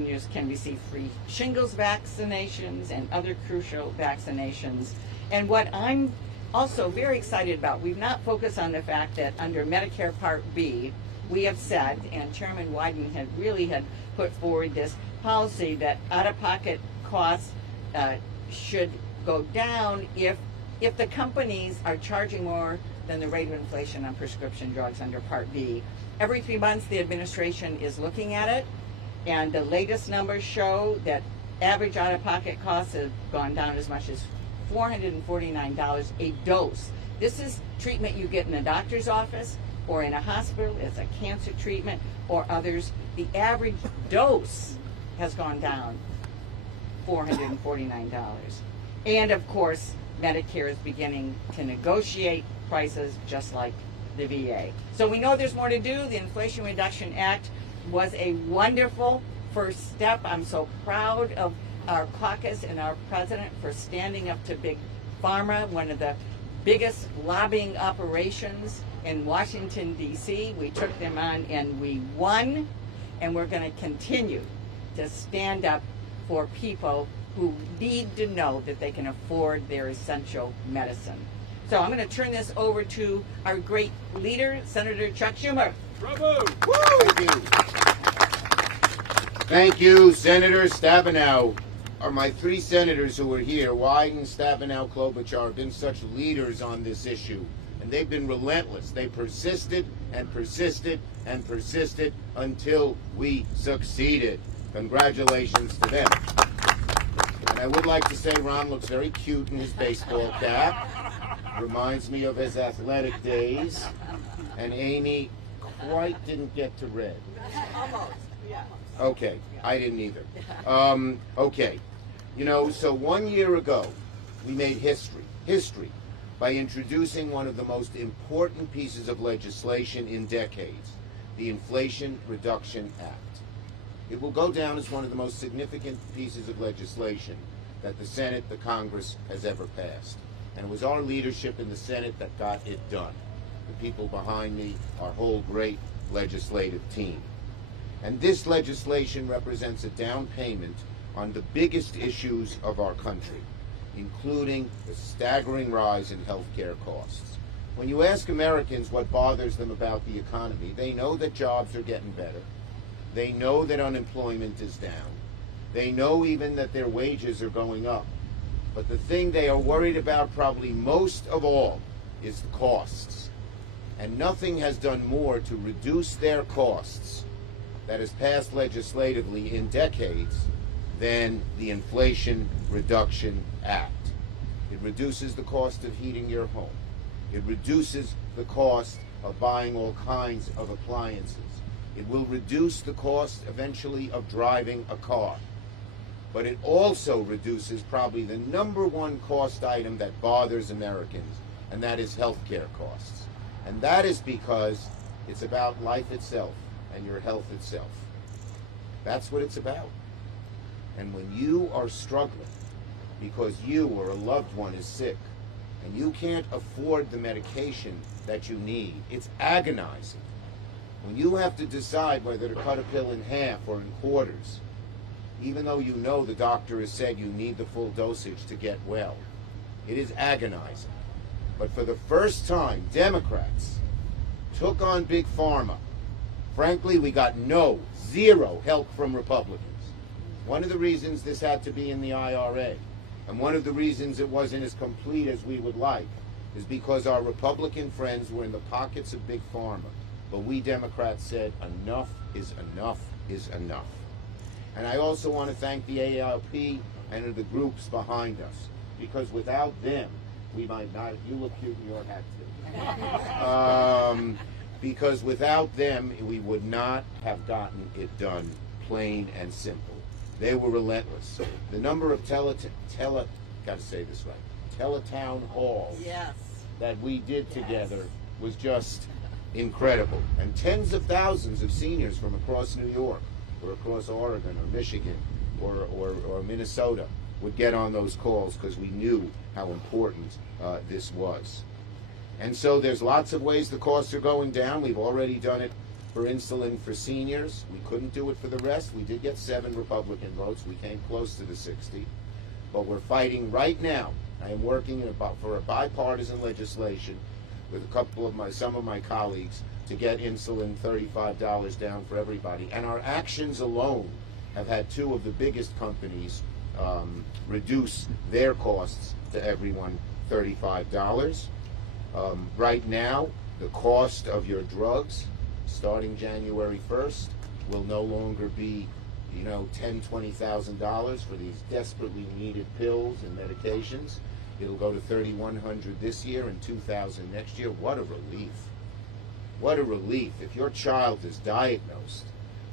seniors can receive free shingles vaccinations and other crucial vaccinations. And what I'm also very excited about, we've not focused on the fact that under Medicare Part B, we have said, and Chairman Wyden had put forward this policy that out-of-pocket costs should go down if the companies are charging more than the rate of inflation on prescription drugs under Part B. Every 3 months, the administration is looking at it, and the latest numbers show that average out-of-pocket costs have gone down as much as $449 a dose. This is treatment you get in a doctor's office or in a hospital as a cancer treatment or others. The average dose has gone down $449. And of course, Medicare is beginning to negotiate prices just like the VA. So we know there's more to do. The Inflation Reduction Act was a wonderful first step. I'm so proud of our caucus and our president for standing up to Big Pharma, one of the biggest lobbying operations in Washington, D.C. We took them on and we won, and we're going to continue to stand up for people who need to know that they can afford their essential medicine. So I'm going to turn this over to our great leader, Senator Chuck Schumer. Bravo! Thank you. Thank you, Senator Stabenow. Are my 3 senators who are here, Wyden, Stabenow, Klobuchar, have been such leaders on this issue. And they've been relentless. They persisted and persisted and persisted until we succeeded. Congratulations to them. And I would like to say Ron looks very cute in his baseball cap. Reminds me of his athletic days. And Amy quite didn't get to red. Almost, yeah. Okay, I didn't either. Okay, you know, so 1 year ago, we made history, by introducing one of the most important pieces of legislation in decades, the Inflation Reduction Act. It will go down as one of the most significant pieces of legislation that the Senate, the Congress, has ever passed. And it was our leadership in the Senate that got it done. The people behind me, our whole great legislative team. And this legislation represents a down payment on the biggest issues of our country, including the staggering rise in healthcare costs. When you ask Americans what bothers them about the economy, they know that jobs are getting better. They know that unemployment is down. They know even that their wages are going up. But the thing they are worried about probably most of all is the costs. And nothing has done more to reduce their costs that has passed legislatively in decades than the Inflation Reduction Act. It reduces the cost of heating your home. It reduces the cost of buying all kinds of appliances. It will reduce the cost eventually of driving a car. But it also reduces probably the #1 cost item that bothers Americans, and that is healthcare costs. And that is because it's about life itself and your health itself. That's what it's about. And when you are struggling because you or a loved one is sick and you can't afford the medication that you need, it's agonizing. When you have to decide whether to cut a pill in half or in quarters, even though you know the doctor has said you need the full dosage to get well, it is agonizing. But for the first time, Democrats took on Big Pharma. Frankly, we got zero help from Republicans. One of the reasons this had to be in the IRA, and one of the reasons it wasn't as complete as we would like, is because our Republican friends were in the pockets of Big Pharma. But we Democrats said enough is enough is enough. And I also want to thank the AARP and the groups behind us, because without them, we might not. You look cute in your hat too. Because without them, we would not have gotten it done, plain and simple. They were relentless. The number of teletown halls that we did together was just incredible. And tens of thousands of seniors from across New York, or across Oregon, or Michigan, or Minnesota would get on those calls because we knew how important this was. And so there's lots of ways the costs are going down. We've already done it for insulin for seniors. We couldn't do it for the rest. We did get 7 Republican votes. We came close to the 60. But we're fighting right now. I am working for a bipartisan legislation with some of my colleagues to get insulin $35 down for everybody. And our actions alone have had 2 of the biggest companies reduce their costs to everyone $35. Right now, the cost of your drugs starting January 1st will no longer be, $10,000, $20,000 for these desperately needed pills and medications. It'll go to $3,100 this year and $2,000 next year. What a relief. What a relief. If your child is diagnosed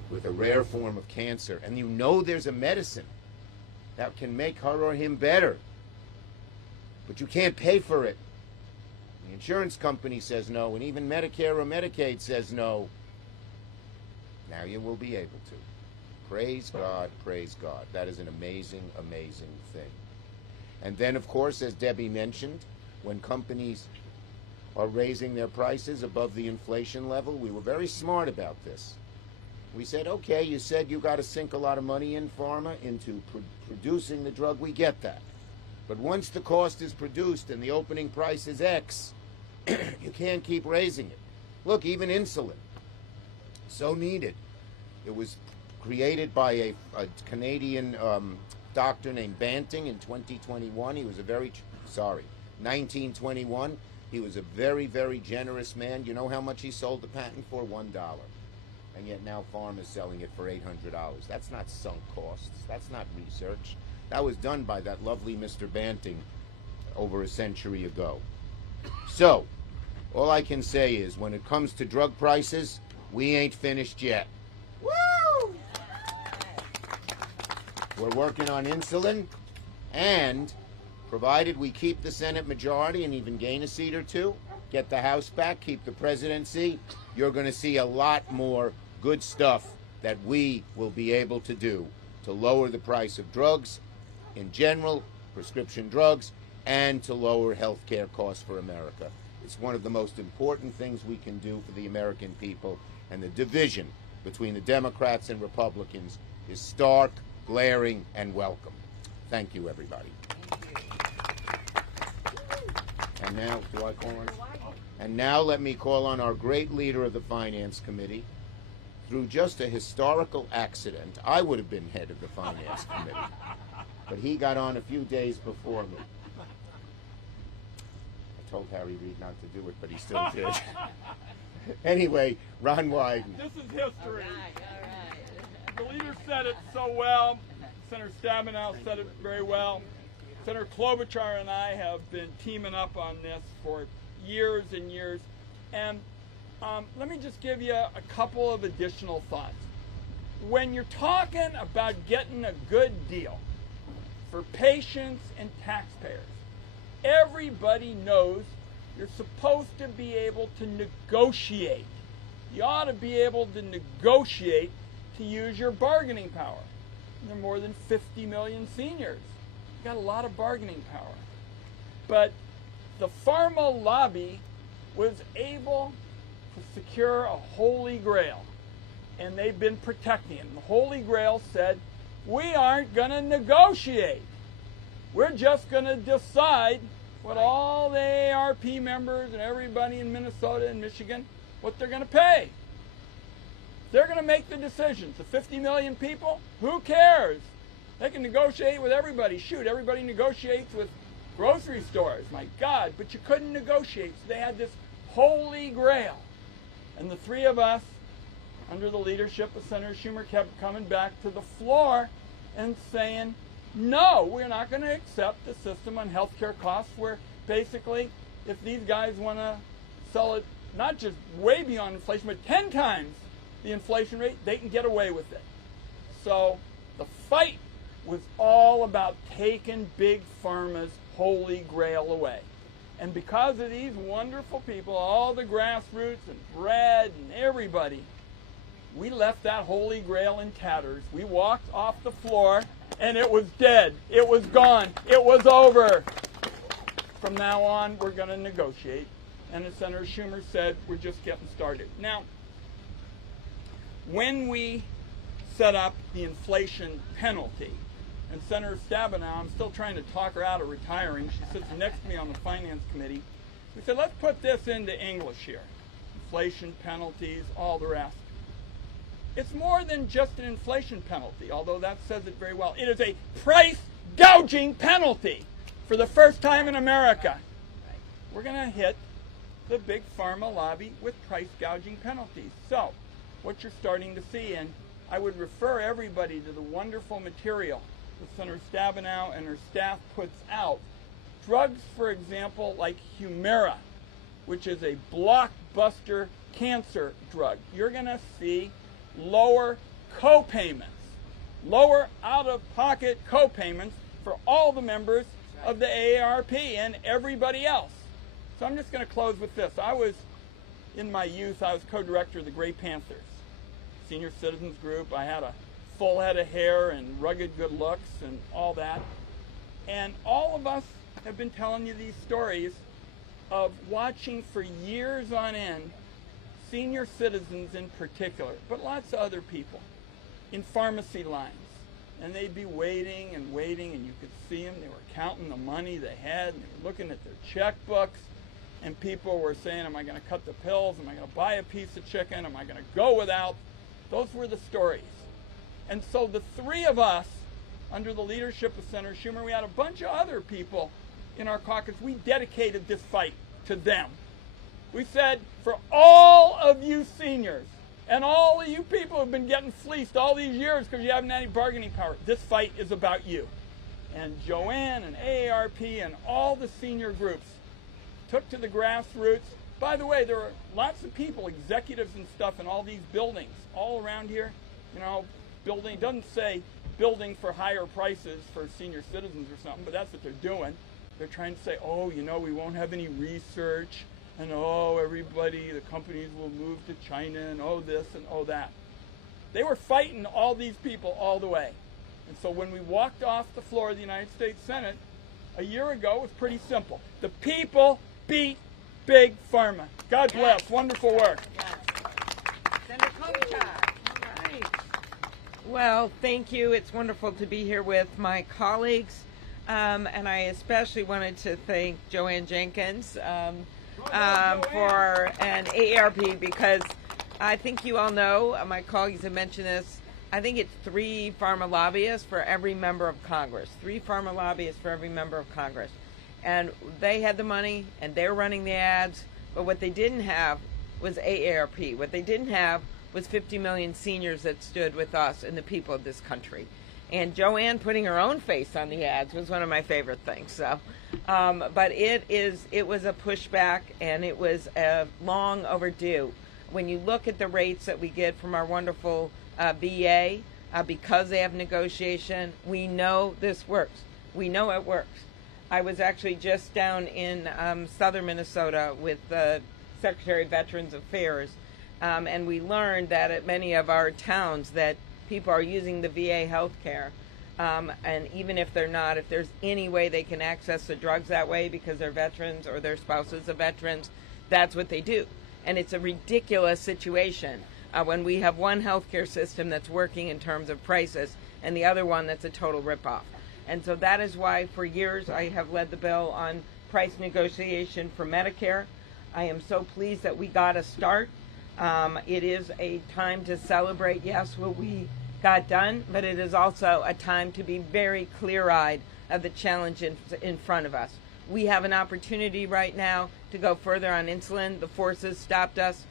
with a rare form of cancer and there's a medicine that can make her or him better, but you can't pay for it. The insurance company says no, and even Medicare or Medicaid says no. Now you will be able to. Praise God, praise God. That is an amazing, amazing thing. And then, of course, as Debbie mentioned, when companies are raising their prices above the inflation level, we were very smart about this. We said, okay, you said you got to sink a lot of money in pharma into producing the drug. We get that. But once the cost is produced and the opening price is X, you can't keep raising it. Look, even insulin, so needed. It was created by a Canadian doctor named Banting in 2021. He was 1921. He was a very, very generous man. You know how much he sold the patent for? $1. And yet now Pharma is selling it for $800. That's not sunk costs. That's not research. That was done by that lovely Mr. Banting over a century ago. So, all I can say is, when it comes to drug prices, we ain't finished yet. Woo! We're working on insulin, and provided we keep the Senate majority and even gain a seat or 2, get the House back, keep the presidency, you're going to see a lot more good stuff that we will be able to do to lower the price of drugs in general, prescription drugs, and to lower health care costs for America. It's one of the most important things we can do for the American people, and the division between the Democrats and Republicans is stark, glaring, and welcome. Thank you, everybody. And now, do I call on? And now let me call on our great leader of the Finance Committee. Through just a historical accident, I would have been head of the Finance Committee, but he got on a few days before me. I told Harry Reid not to do it, but he still did. Anyway, Ron Wyden. This is history. All right. The leader said it so well. Senator Stabenow said it very well. Senator Klobuchar and I have been teaming up on this for years and years. And let me just give you a couple of additional thoughts. When you're talking about getting a good deal for patients and taxpayers, everybody knows you're supposed to be able to negotiate. You ought to be able to negotiate to use your bargaining power. There are more than 50 million seniors. You've got a lot of bargaining power. But the pharma lobby was able to secure a holy grail, and they've been protecting it. The Holy Grail said, we aren't going to negotiate. We're just going to decide what all the ARP members and everybody in Minnesota and Michigan, what they're going to pay. They're going to make the decisions. The 50 million people, who cares? They can negotiate with everybody. Shoot, everybody negotiates with grocery stores. My God, but you couldn't negotiate. So they had this holy grail. And the 3 of us, under the leadership of Senator Schumer, kept coming back to the floor and saying, no, we're not going to accept the system on health care costs where basically if these guys want to sell it not just way beyond inflation, but 10 times the inflation rate, they can get away with it. So the fight was all about taking Big Pharma's holy grail away. And because of these wonderful people, all the grassroots and Brad and everybody, we left that holy grail in tatters. We walked off the floor and it was dead. It was gone. It was over. From now on, we're going to negotiate. And as Senator Schumer said, we're just getting started. Now, when we set up the inflation penalty, and Senator Stabenow, I'm still trying to talk her out of retiring. She sits next to me on the Finance Committee. We said, let's put this into English here. Inflation penalties, all the rest. It's more than just an inflation penalty, although that says it very well. It is a price gouging penalty for the first time in America. We're going to hit the big pharma lobby with price gouging penalties. So, what you're starting to see, and I would refer everybody to the wonderful material that Senator Stabenow and her staff puts out. Drugs, for example, like Humira, which is a blockbuster cancer drug, you're going to see lower co-payments, lower out-of-pocket co-payments for all the members of the AARP and everybody else. So I'm just going to close with this. In my youth, I was co-director of the Gray Panthers, senior citizens group. I had a full head of hair and rugged good looks and all that. And all of us have been telling you these stories of watching for years on end senior citizens in particular, but lots of other people, in pharmacy lines. And they'd be waiting, and you could see them. They were counting the money they had, and they were looking at their checkbooks, and people were saying, am I going to cut the pills? Am I going to buy a piece of chicken? Am I going to go without? Those were the stories. And so the three of us, under the leadership of Senator Schumer, we had a bunch of other people in our caucus. We dedicated this fight to them. We said, for all of you seniors and all of you people who've been getting fleeced all these years because you haven't had any bargaining power, this fight is about you. And Joanne and AARP and all the senior groups took to the grassroots. By the way, there are lots of people, executives and stuff, in all these buildings all around here. You know, building, doesn't say building for higher prices for senior citizens or something, but that's what they're doing. They're trying to say, oh, you know, we won't have any research, and oh, everybody, the companies will move to China, and oh this and oh that. They were fighting all these people all the way. And so when we walked off the floor of the United States Senate a year ago, it was pretty simple. The people beat Big Pharma. God bless. Wonderful work. Yes. Senator Klobuchar. All right. Well, thank you. It's wonderful to be here with my colleagues. And I especially wanted to thank Joanne Jenkins for an AARP, because I think you all know, my colleagues have mentioned this, I think it's 3 pharma lobbyists for every member of Congress. 3 pharma lobbyists for every member of Congress. And they had the money, and they're running the ads, but what they didn't have was AARP. What they didn't have was 50 million seniors that stood with us and the people of this country. And Joanne putting her own face on the ads was one of my favorite things. So, but it was a pushback, and it was long overdue. When you look at the rates that we get from our wonderful VA, because they have negotiation, we know this works. We know it works. I was actually just down in southern Minnesota with the Secretary of Veterans Affairs, and we learned that at many of our towns that people are using the VA health care, and even if they're not, if there's any way they can access the drugs that way because they're veterans or their spouses are veterans, that's what they do. And it's a ridiculous situation when we have one healthcare system that's working in terms of prices and the other one that's a total ripoff. And so that is why for years I have led the bill on price negotiation for Medicare. I am so pleased that we got a start. It is a time to celebrate, yes, what we got done, but it is also a time to be very clear-eyed of the challenge in front of us. We have an opportunity right now to go further on insulin. The forces stopped us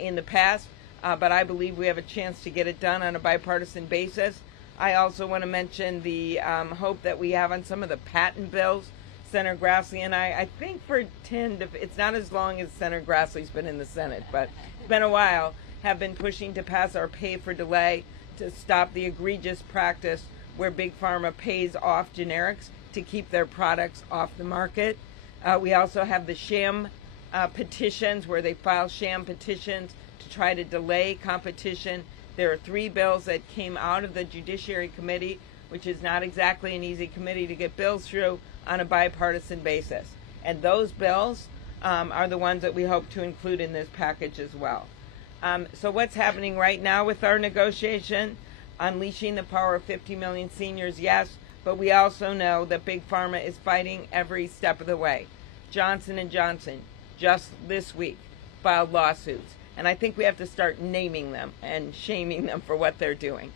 in the past, but I believe we have a chance to get it done on a bipartisan basis. I also want to mention the hope that we have on some of the patent bills. Senator Grassley and I think for it's not as long as Senator Grassley's been in the Senate, but it's been a while, have been pushing to pass our pay for delay to stop the egregious practice where Big Pharma pays off generics to keep their products off the market. We also have the sham petitions where they file sham petitions to try to delay competition. There are 3 bills that came out of the Judiciary Committee, which is not exactly an easy committee to get bills through, on a bipartisan basis. And those bills are the ones that we hope to include in this package as well. So what's happening right now with our negotiation? Unleashing the power of 50 million seniors, yes, but we also know that Big Pharma is fighting every step of the way. Johnson & Johnson, just this week, filed lawsuits. And I think we have to start naming them and shaming them for what they're doing.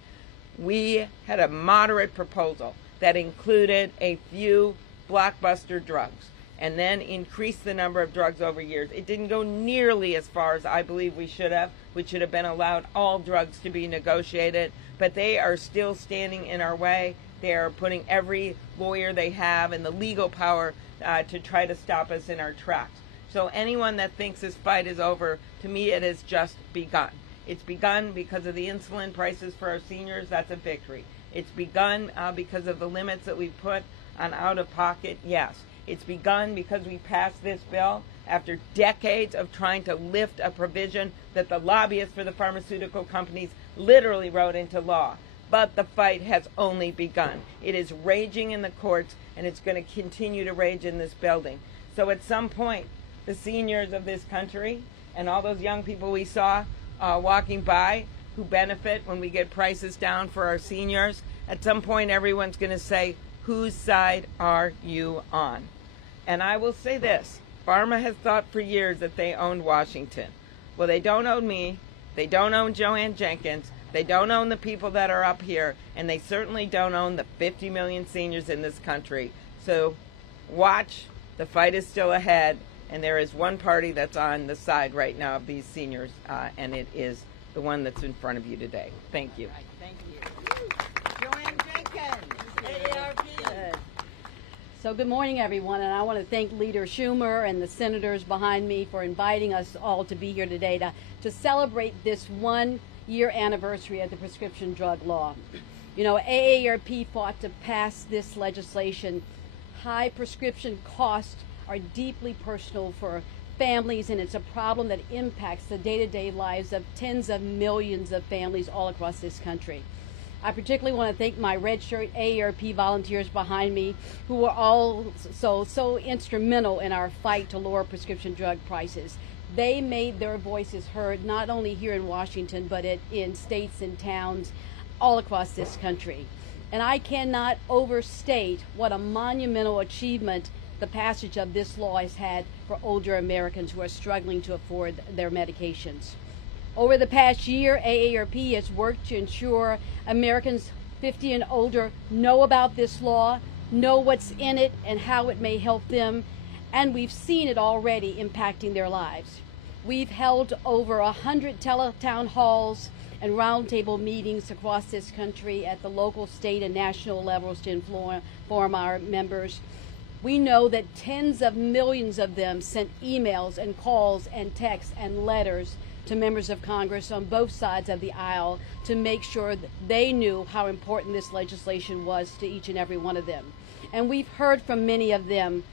We had a moderate proposal that included a few blockbuster drugs and then increased the number of drugs over years. It didn't go nearly as far as I believe we should have. We should have been allowed all drugs to be negotiated, but they are still standing in our way. They are putting every lawyer they have and the legal power to try to stop us in our tracks. So anyone that thinks this fight is over, to me it has just begun. It's begun because of the insulin prices for our seniors. That's a victory. It's begun because of the limits that we put on out-of-pocket. Yes. It's begun because we passed this bill after decades of trying to lift a provision that the lobbyists for the pharmaceutical companies literally wrote into law. But the fight has only begun. It is raging in the courts, and it's going to continue to rage in this building. So at some point, the seniors of this country and all those young people we saw walking by who benefit when we get prices down for our seniors, at some point everyone's going to say, whose side are you on? And I will say this, Pharma has thought for years that they owned Washington. Well, they don't own me, they don't own Joanne Jenkins, they don't own the people that are up here, and they certainly don't own the 50 million seniors in this country. So watch, the fight is still ahead, and there is one party that's on the side right now of these seniors, and it is the one that's in front of you today. Thank you. Right, thank you. Joanne Jenkins, AARP. So good morning, everyone, and I want to thank Leader Schumer and the senators behind me for inviting us all to be here today to celebrate this 1-year anniversary of the prescription drug law. You know, AARP fought to pass this legislation. High prescription costs are deeply personal for families, and it's a problem that impacts the day-to-day lives of tens of millions of families all across this country. I particularly want to thank my red shirt AARP volunteers behind me who were all so instrumental in our fight to lower prescription drug prices. They made their voices heard not only here in Washington but in states and towns all across this country. And I cannot overstate what a monumental achievement the passage of this law has had for older Americans who are struggling to afford their medications. Over the past year, AARP has worked to ensure Americans 50 and older know about this law, know what's in it and how it may help them, and we've seen it already impacting their lives. We've held over 100 teletown halls and roundtable meetings across this country at the local, state, and national levels to inform our members. We know that tens of millions of them sent emails and calls and texts and letters to members of Congress on both sides of the aisle to make sure that they knew how important this legislation was to each and every one of them. And we've heard from many of them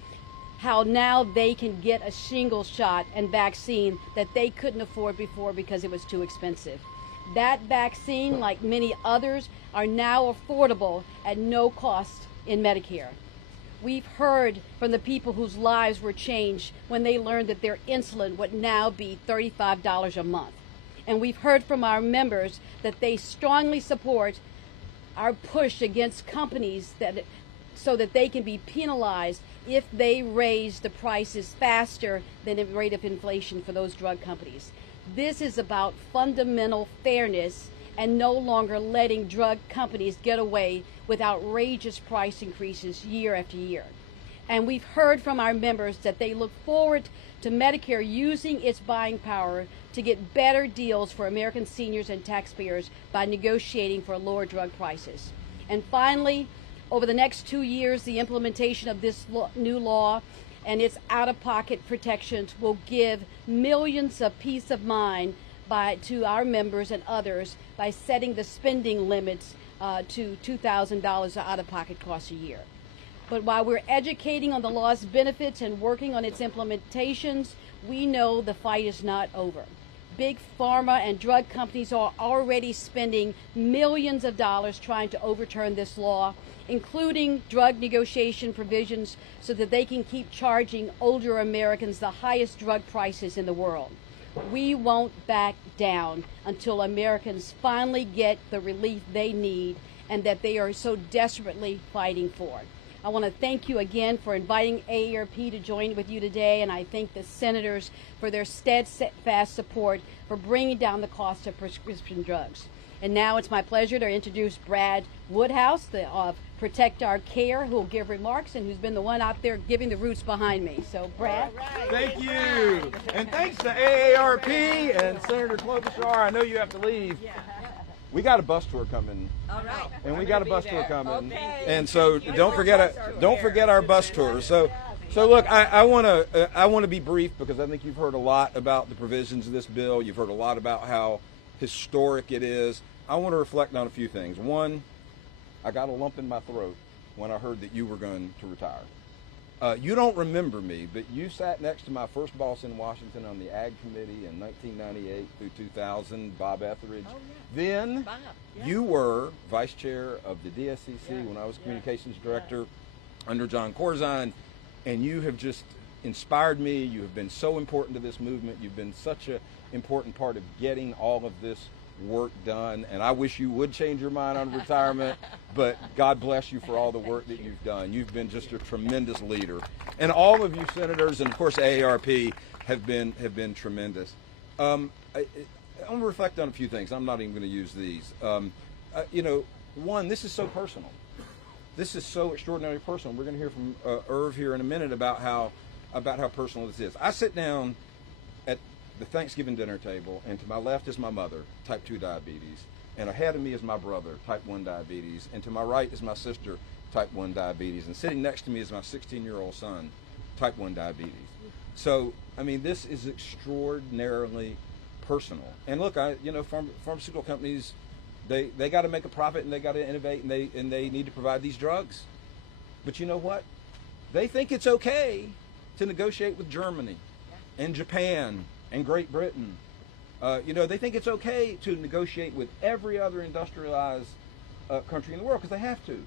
how now they can get a shingles shot and vaccine that they couldn't afford before because it was too expensive. That vaccine, like many others, are now affordable at no cost in Medicare. We've heard from the people whose lives were changed when they learned that their insulin would now be $35 a month. And we've heard from our members that they strongly support our push against companies so that they can be penalized if they raise the prices faster than the rate of inflation for those drug companies. This is about fundamental fairness and no longer letting drug companies get away with outrageous price increases year after year. And we've heard from our members that they look forward to Medicare using its buying power to get better deals for American seniors and taxpayers by negotiating for lower drug prices. And finally, over the next 2 years, the implementation of this new law and its out-of-pocket protections will give millions of peace of mind to our members and others by setting the spending limits to $2,000 out-of-pocket costs a year. But while we're educating on the law's benefits and working on its implementations, we know the fight is not over. Big pharma and drug companies are already spending millions of dollars trying to overturn this law, including drug negotiation provisions so that they can keep charging older Americans the highest drug prices in the world. We won't back down until Americans finally get the relief they need and that they are so desperately fighting for. I want to thank you again for inviting AARP to join with you today, and I thank the senators for their steadfast support for bringing down the cost of prescription drugs. And now it's my pleasure to introduce Brad Woodhouse of Protect Our Care, who will give remarks and who's been the one out there giving the roots behind me. So, Brad. Thank you. And thanks to AARP and Senator Klobuchar. I know you have to leave. We got a bus tour coming. All right. And we got a bus tour coming. Okay. And so don't forget our bus tour. So look, I want to be brief because I think you've heard a lot about the provisions of this bill. You've heard a lot about how historic it is. I want to reflect on a few things. One, I got a lump in my throat when I heard that you were going to retire. You don't remember me, but you sat next to my first boss in Washington on the Ag Committee in 1998 through 2000, Bob Etheridge. Oh, yeah. Then Bob, yeah. you were vice chair of the DSCC when I was communications director under John Corzine, and you have just inspired me. You have been so important to this movement. You've been such an important part of getting all of this work done, and I wish you would change your mind on retirement, but God bless you for all the work that you've done. You've been just a tremendous leader, and all of you senators and of course AARP have been tremendous. I want to reflect on a few things. I'm not even going to use these. One, this is so personal. This is so extraordinarily personal. We're going to hear from Irv here in a minute about how personal this is. I sit down at the Thanksgiving dinner table, and to my left is my mother, type 2 diabetes, and ahead of me is my brother, type 1 diabetes, and to my right is my sister, type 1 diabetes, and sitting next to me is my 16-year-old son, type 1 diabetes. So, I mean, this is extraordinarily personal. And look, pharmaceutical companies, they got to make a profit, and they got to innovate, and they need to provide these drugs. But you know what? They think it's okay to negotiate with Germany and Japan and Great Britain. They think it's okay to negotiate with every other industrialized country in the world because they have to.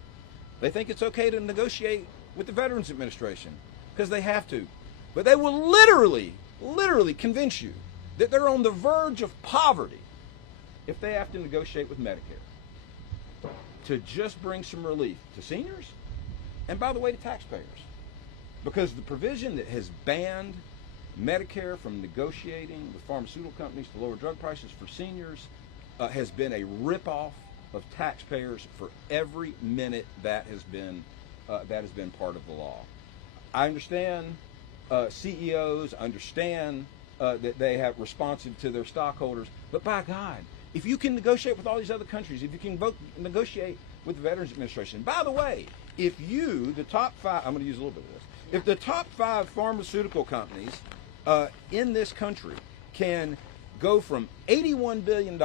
They think it's okay to negotiate with the Veterans Administration because they have to. But they will literally convince you that they're on the verge of poverty if they have to negotiate with Medicare to just bring some relief to seniors and, by the way, to taxpayers. Because the provision that has banned Medicare from negotiating with pharmaceutical companies to lower drug prices for seniors has been a ripoff of taxpayers for every minute that has been part of the law. I understand CEOs understand that they have responsive to their stockholders, but by God, if you can negotiate with all these other countries, if you can negotiate with the Veterans Administration, by the way, if you, the top 5, I'm going to use a little bit of this, if the top 5 pharmaceutical companies in this country can go from $81 billion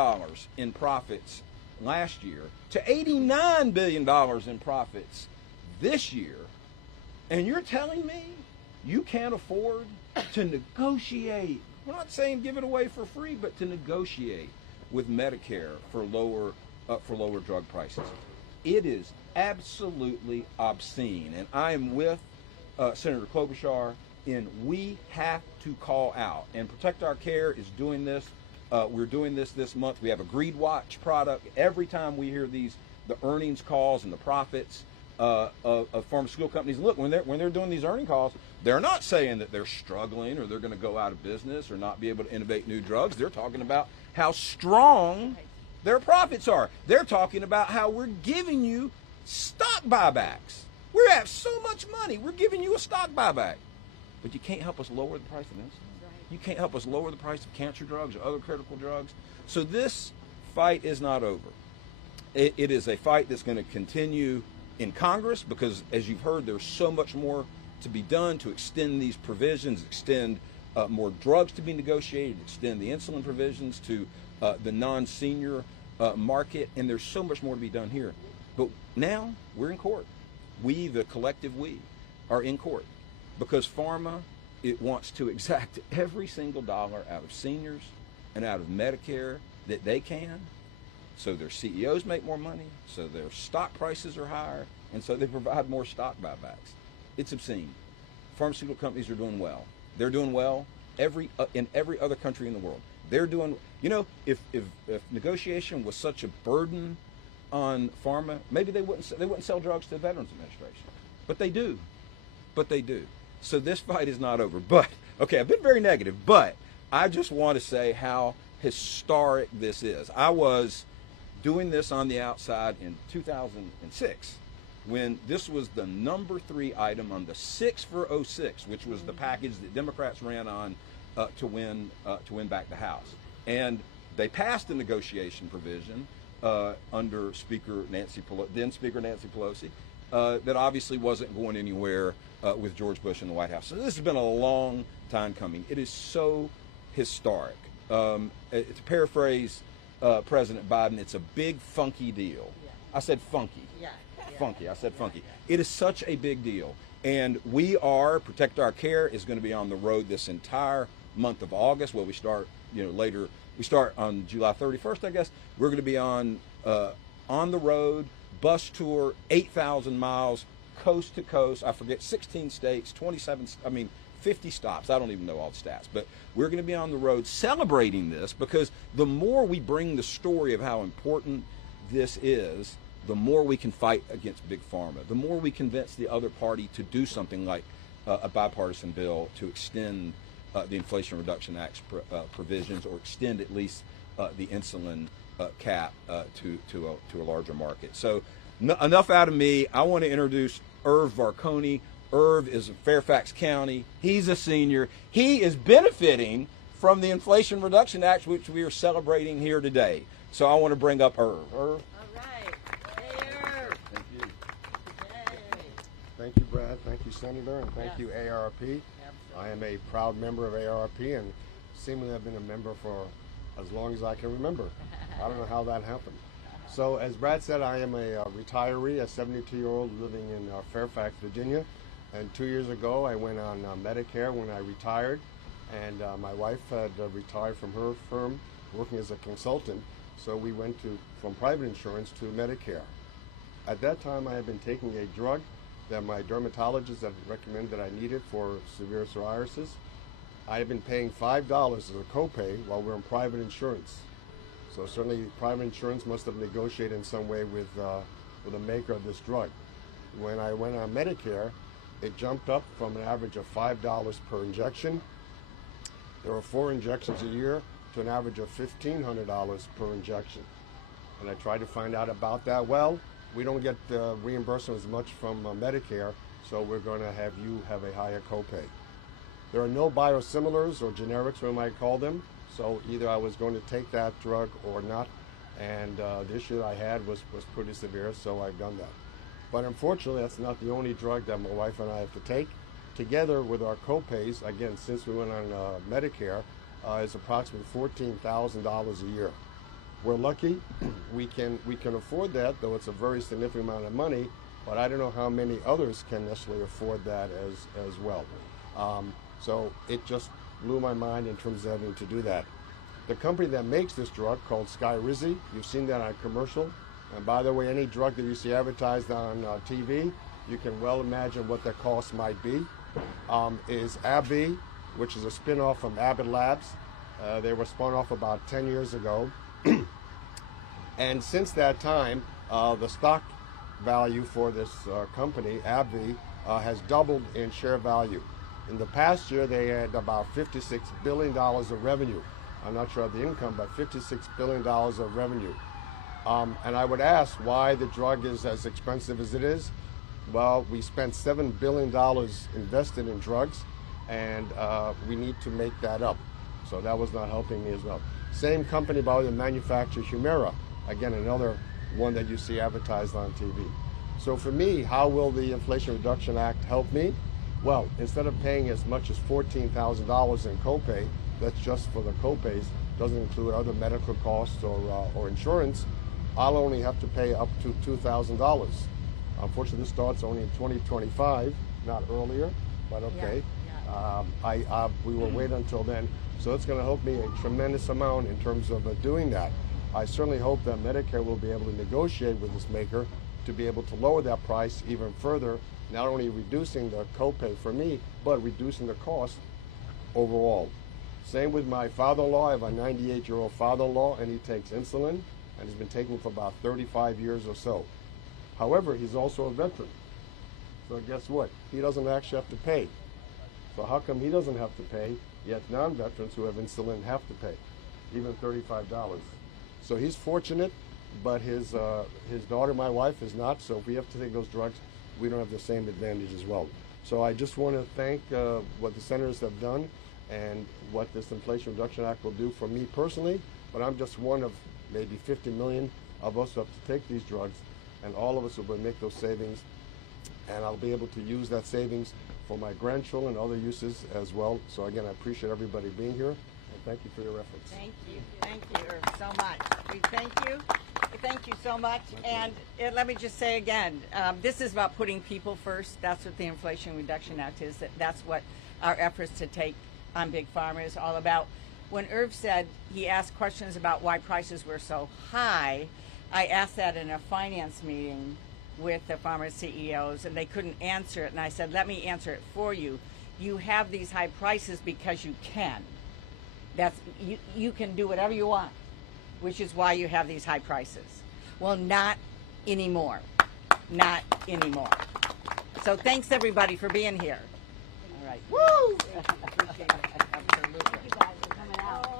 in profits last year to $89 billion in profits this year, and you're telling me you can't afford to negotiate, we're not saying give it away for free, but to negotiate with Medicare for lower drug prices. It is absolutely obscene, and I am with Senator Klobuchar in we have to call out, and Protect Our Care is doing this. We're doing this month. We have a Greed Watch product. Every time we hear the earnings calls and the profits of pharmaceutical companies, look, when they're doing these earning calls, they're not saying that they're struggling or they're going to go out of business or not be able to innovate new drugs. They're talking about how strong their profits are. They're talking about how we're giving you stock buybacks. We have so much money. We're giving you a stock buyback. But you can't help us lower the price of insulin. You can't help us lower the price of cancer drugs or other critical drugs. So this fight is not over. It is a fight that's going to continue in Congress because, as you've heard, there's so much more to be done to extend these provisions, extend more drugs to be negotiated, extend the insulin provisions to the non-senior market, and there's so much more to be done here. But now we're in court. We, the collective we, are in court because pharma, it wants to exact every single dollar out of seniors and out of Medicare that they can, so their CEOs make more money, so their stock prices are higher, and so they provide more stock buybacks. It's obscene. Pharmaceutical companies are doing well. They're doing well in every other country in the world. They're doing, you know, if negotiation was such a burden on pharma, maybe they wouldn't sell drugs to the Veterans Administration, but they do. So this fight is not over. But okay, I've been very negative, but I just want to say how historic this is. I was doing this on the outside in 2006 when this was the number 3 item on the 6 for 06, which was the package that Democrats ran on to win back the House. And they passed the negotiation provision under then Speaker Nancy Pelosi, that obviously wasn't going anywhere with George Bush in the White House. So this has been a long time coming. It is so historic. To paraphrase President Biden, it's a big funky deal. Yeah. I said funky. Yeah. Funky. I said funky. It is such a big deal. And we are, Protect Our Care is going to be on the road this entire month of August. Well, we start, later. We start on July 31st, I guess. We're going to be on the road, bus tour, 8,000 miles, coast to coast. I forget, 16 states, 50 stops. I don't even know all the stats, but we're going to be on the road celebrating this, because the more we bring the story of how important this is, the more we can fight against Big Pharma, the more we convince the other party to do something like a bipartisan bill to extend the Inflation Reduction Act's provisions, or extend at least the insulin cap to a larger market. So enough out of me. I want to introduce Irv Varconi. Irv is in Fairfax County. He's a senior. He is benefiting from the Inflation Reduction Act, which we are celebrating here today. So I want to bring up Irv. Irv? All right. Hey, Irv. Thank you. Yay. Thank you, Brad. Thank you, Senator, and thank you, AARP. I am a proud member of AARP, and seemingly I've been a member for as long as I can remember. I don't know how that happened. So, as Brad said, I am a retiree, a 72-year-old living in Fairfax, Virginia. And 2 years ago, I went on Medicare when I retired, and my wife had retired from her firm working as a consultant. So we went from private insurance to Medicare. At that time, I had been taking a drug that my dermatologist had recommended that I needed for severe psoriasis. I had been paying $5 as a copay while we were in private insurance. So certainly private insurance must have negotiated in some way with the maker of this drug. When I went on Medicare, it jumped up from an average of $5 per injection. There were 4 injections a year to an average of $1,500 per injection. And I tried to find out about that. Well, we don't get reimbursement as much from Medicare, so we're going to have you have a higher copay. There are no biosimilars or generics, we might call them, so either I was going to take that drug or not, and the issue I had was pretty severe, so I've done that. But unfortunately, that's not the only drug that my wife and I have to take. Together with our copays, again, since we went on Medicare, is approximately $14,000 a year. We're lucky we can afford that, though it's a very significant amount of money, but I don't know how many others can necessarily afford that as well. So it just blew my mind in terms of having to do that. The company that makes this drug, called Skyrizi, you've seen that on commercial. And by the way, any drug that you see advertised on TV, you can well imagine what the cost might be, is AbbVie, which is a spin-off from Abbott Labs. They were spun off about 10 years ago. And since that time, the stock value for this company, AbbVie, has doubled in share value. In the past year, they had about $56 billion of revenue. I'm not sure of the income, but $56 billion of revenue. And I would ask why the drug is as expensive as it is. Well, we spent $7 billion invested in drugs, and we need to make that up. So that was not helping me as well. Same company, by the way, that manufactures Humira. Again, another one that you see advertised on TV. So for me, how will the Inflation Reduction Act help me? Well, instead of paying as much as $14,000 in copay, that's just for the copays, doesn't include other medical costs or insurance, I'll only have to pay up to $2,000. Unfortunately, this starts only in 2025, not earlier, but okay. We will wait until then. So it's going to help me a tremendous amount in terms of doing that. I certainly hope that Medicare will be able to negotiate with this maker to be able to lower that price even further, not only reducing the copay for me, but reducing the cost overall. Same with my father-in-law. I have a 98-year-old father-in-law, and he takes insulin, and he's been taking it for about 35 years or so. However, he's also a veteran. So guess what? He doesn't actually have to pay. So how come he doesn't have to pay, yet non-veterans who have insulin have to pay, even $35? So he's fortunate, but his daughter, my wife, is not. So if we have to take those drugs, we don't have the same advantage as well. So I just want to thank what the senators have done and what this Inflation Reduction Act will do for me personally. But I'm just one of maybe 50 million of us who have to take these drugs, and all of us will make those savings, and I'll be able to use that savings for my grandchildren and other uses as well. So again, I appreciate everybody being here, and thank you for your efforts. Thank you so much. We thank you so much. And let me just say again, this is about putting people first. That's what the Inflation Reduction Act is. That's what our efforts to take on Big Pharma is all about. When Irv said he asked questions about why prices were so high, I asked that in a finance meeting with the pharma CEOs, and they couldn't answer it. And I said, let me answer it for you. You have these high prices because you can. You can do whatever you want, which is why you have these high prices. Well, not anymore. Not anymore. So thanks everybody for being here. All right. Woo! Appreciate it. Absolutely. Thank you guys for coming out.